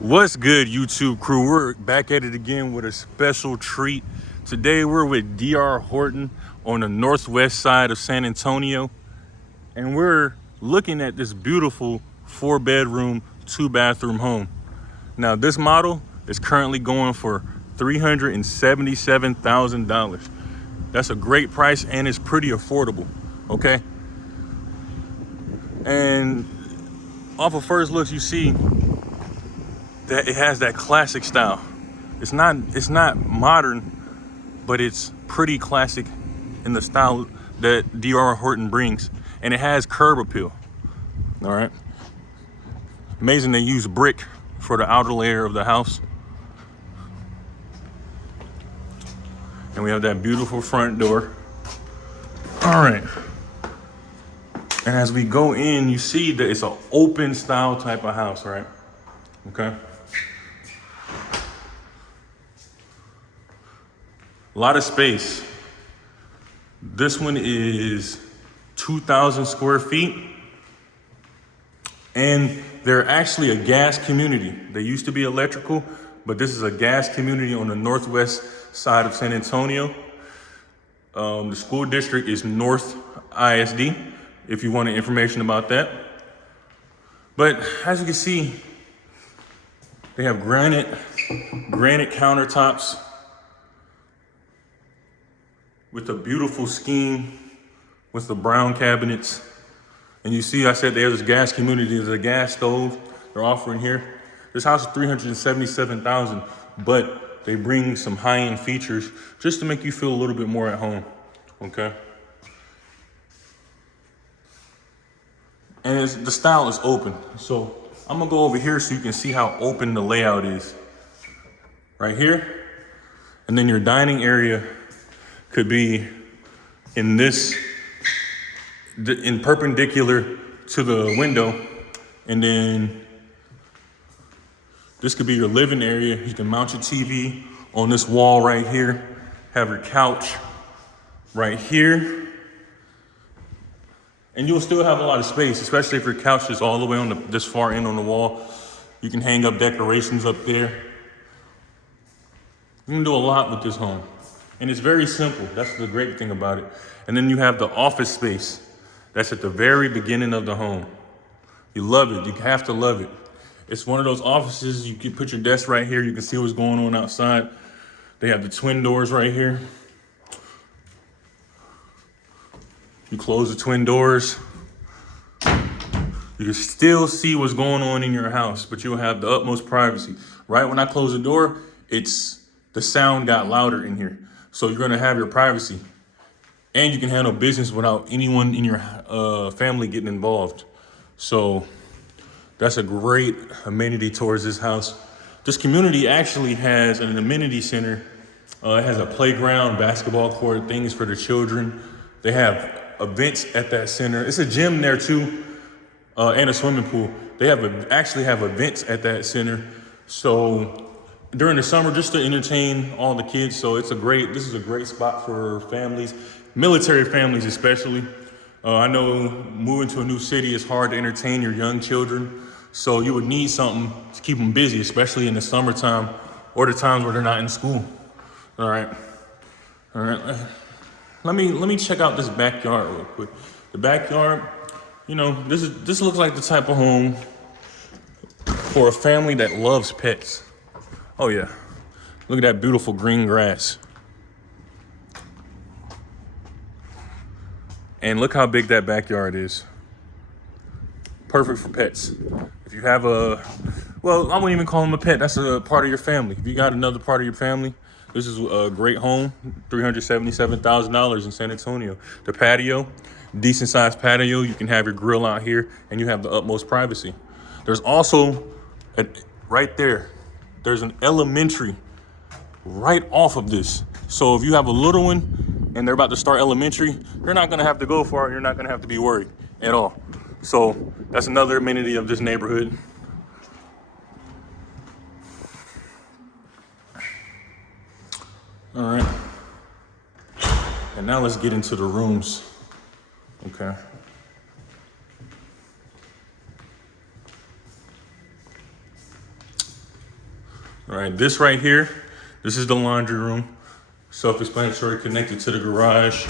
What's good, YouTube crew? We're back at it again with a special treat. Today we're with DR Horton on the northwest side of San Antonio, and we're looking at this beautiful 4-bedroom, 2-bathroom home. Now this model is currently going for $377,000. That's a great price and it's pretty affordable, okay? And off of first looks, you see that it has that classic style. It's not modern, but it's pretty classic in the style that DR Horton brings. And it has curb appeal, all right? Amazing they use brick for the outer layer of the house. And we have that beautiful front door. All right. And as we go in, you see that it's an open style type of house, right? Okay. A lot of space. This one is 2,000 square feet. And they're actually a gas community. They used to be electrical, but this is a gas community on the northwest side of San Antonio. The school district is Northside ISD, if you want information about that. But as you can see, they have granite countertops with a beautiful scheme with the brown cabinets. And you see, I said there's this gas community, there's a gas stove they're offering here. This house is $377,000, but they bring some high-end features just to make you feel a little bit more at home, okay? And the style is open. So I'm gonna go over here so you can see how open the layout is. Right here, and then your dining area could be in perpendicular to the window, and then this could be your living area. You can mount your TV on this wall right here, have your couch right here, and you'll still have a lot of space, especially if your couch is all the way on this far end on the wall. You can hang up decorations up there. You can do a lot with this home. And it's very simple. That's the great thing about it. And then you have the office space. That's at the very beginning of the home. You love it. You have to love it. It's one of those offices, you can put your desk right here. You can see what's going on outside. They have the twin doors right here. You close the twin doors. You can still see what's going on in your house, but you'll have the utmost privacy. Right when I close the door, the sound got louder in here. So you're gonna have your privacy. And you can handle business without anyone in your family getting involved. So that's a great amenity towards this house. This community actually has an amenity center. It has a playground, basketball court, things for the children. They have events at that center. It's a gym there too, and a swimming pool. They actually have events at that center. So during the summer, just to entertain all the kids. So this is a great spot for families, military families especially. I know moving to a new city is hard to entertain your young children. So you would need something to keep them busy, especially in the summertime or the times where they're not in school. All right. Let me check out this backyard real quick. The backyard, this looks like the type of home for a family that loves pets. Oh yeah, look at that beautiful green grass. And look how big that backyard is. Perfect for pets. If you have I wouldn't even call them a pet, that's a part of your family. If you got another part of your family, this is a great home, $377,000 in San Antonio. The patio, decent sized patio, you can have your grill out here and you have the utmost privacy. There's also, right there, there's an elementary right off of this. So if you have a little one and they're about to start elementary, you're not gonna have to go far, you're not gonna have to be worried at all. So that's another amenity of this neighborhood. All right. And now let's get into the rooms, okay? All right, this right here, this is the laundry room. Self-explanatory, connected to the garage.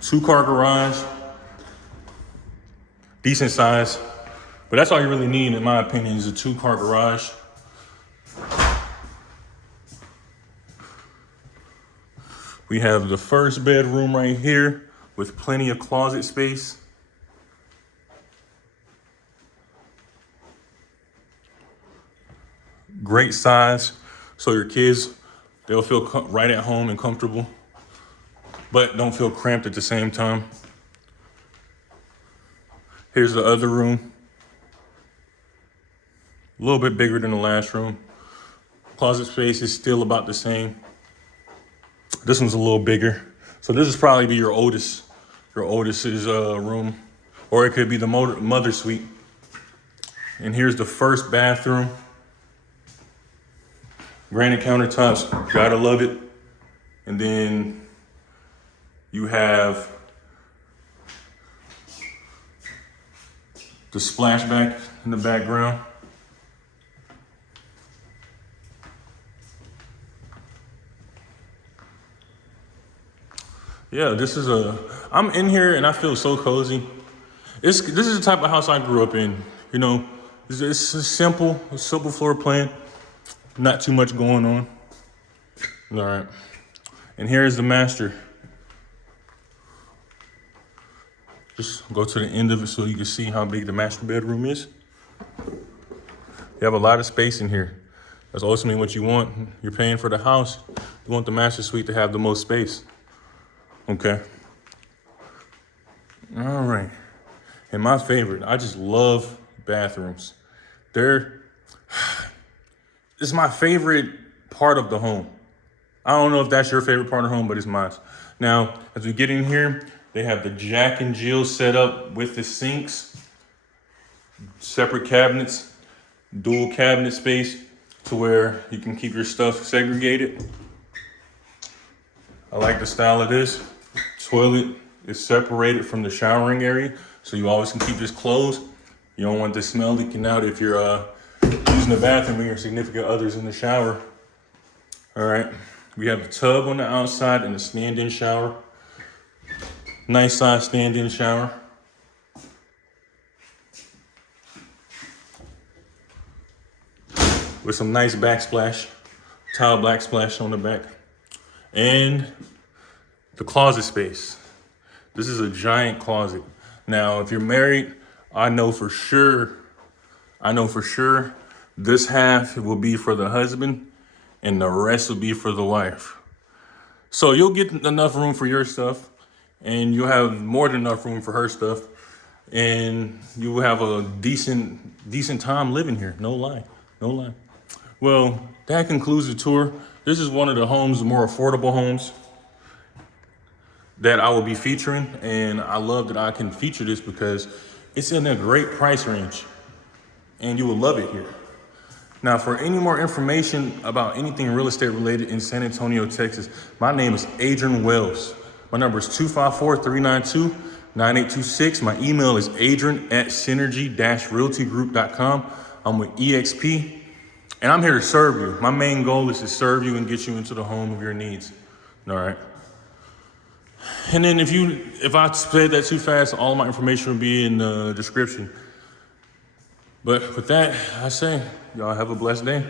2-car garage, decent size. But that's all you really need, in my opinion, is a 2-car garage. We have the first bedroom right here with plenty of closet space. Great size, so your kids, they'll feel right at home and comfortable, but don't feel cramped at the same time. Here's the other room. A little bit bigger than the last room. Closet space is still about the same. This one's a little bigger. So this is probably be your oldest's room, or it could be the mother suite. And here's the first bathroom. Granite countertops, gotta love it. And then you have the splashback in the background. Yeah, I'm in here and I feel so cozy. This is the type of house I grew up in. You know, it's a simple floor plan. Not too much going on. All right. And here's the master. Just go to the end of it so you can see how big the master bedroom is. You have a lot of space in here. That's ultimately what you want. You're paying for the house. You want the master suite to have the most space. Okay. All right. And my favorite, I just love bathrooms. It's my favorite part of the home. I don't know if that's your favorite part of the home, but it's mine. Now, as we get in here, they have the Jack and Jill set up with the sinks, separate cabinets, dual cabinet space to where you can keep your stuff segregated. I like the style of this. Toilet is separated from the showering area, so you always can keep this closed. You don't want the smell leaking out if you're using the bathroom with your significant others in the shower. All right, we have the tub on the outside and the stand-in shower. Nice size stand-in shower. With some nice backsplash, tile backsplash on the back. And the closet space. This is a giant closet. Now, if you're married, I know for sure this half will be for the husband and the rest will be for the wife. So you'll get enough room for your stuff and you'll have more than enough room for her stuff, and you will have a decent time living here. No lie. Well, that concludes the tour. This is one of the more affordable homes that I will be featuring, and I love that I can feature this because it's in a great price range and you will love it here. Now, for any more information about anything real estate related in San Antonio, Texas, my name is Adrian Wells. My number is 254-392-9826. My email is adrian@synergy-realtygroup.com. I'm with EXP, and I'm here to serve you. My main goal is to serve you and get you into the home of your needs. All right. And then if I said that too fast, all my information will be in the description. But with that, I say, y'all have a blessed day.